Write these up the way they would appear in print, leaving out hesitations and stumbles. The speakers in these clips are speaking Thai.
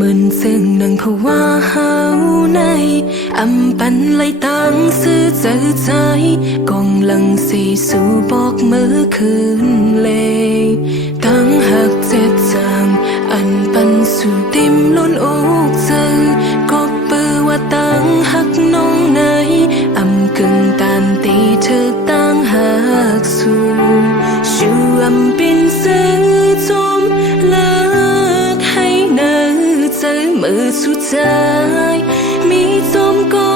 mình dừng nâng phù hoa hao nàyปันไลตั้งซื้อเจอใจกองลังสีสู่บอกเมื่อคืนเลยตั้งหักเจ็บจางปันสู่ติมล้นอกเจอก็เปื้อว่าตั้งหักน้องไหนกึ่งตันตีเธอตั้งหักสู่ชูเป็นซื้อจมเลิกให้เนื้อเจอมือสุดใจมีจมก็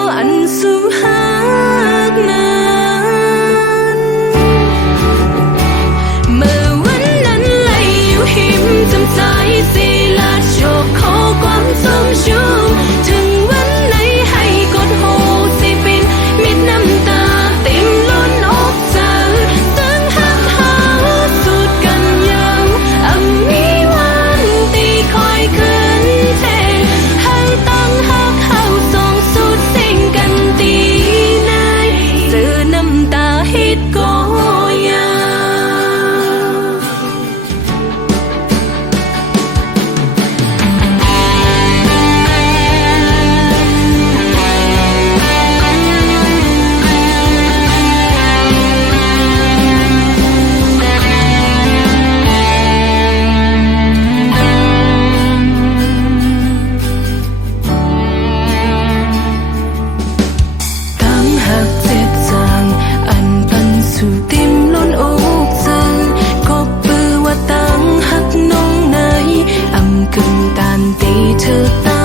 สู่หักนั้นเมื่อวันนั้นไหลอยู่หิมจำใจสิลาโชคขอความทรงชูถึงวันไหนให้กดโหสิปินมิดน้ำตาเต็มล้นอกเจอตั้งหักหาสุดกันยังมีวันตีคอยขึ้นเทให้ตั้งหักเข้าสองสุดสิ่งกันตีในเจอน้ำตาฮิตก็ยังหักเจ็บจางปันสู่ติมล้นอกเจอก็เปื้อว่าตั้งหักน้องไหนกึ่งตันตีเธอ